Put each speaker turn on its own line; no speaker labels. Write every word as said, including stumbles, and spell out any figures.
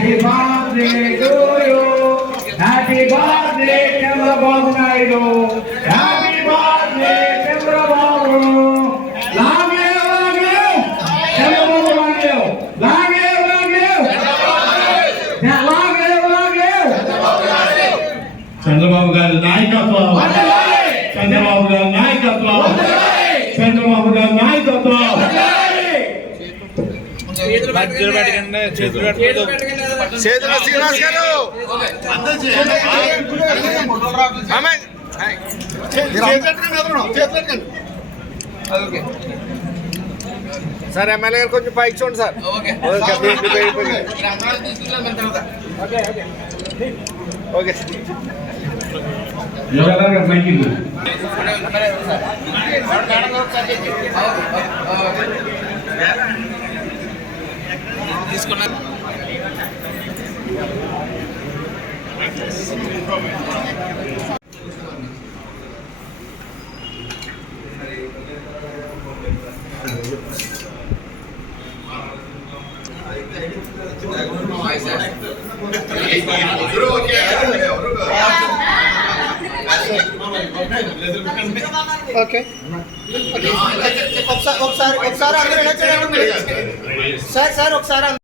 Happy birthday to you. Happy birthday, Chandrababu Naidu. Happy birthday, Chandrababu. Long live, long live. Chandrababu, long live. Long live, long live. Yeah, long live, long live.
Chandrababu గారి నాయకత్వం, చంద్రబాబు గారి నాయకత్వం, చంద్రబాబు గారి నాయకత్వం.
చేతులు పెట్టకండి, చేతులు పెట్టకండి.
చేతుల శ్రీనివాస్ గారు సార్ ఎమ్మెల్యే గారు కొంచెం పైకి చూడండి సార్. ఓకే
తీసుకున్నారు.
ఓకే ఒకసారి ఒకసారి ఒకసారి అందరూ సార్ సార్ ఒకసారి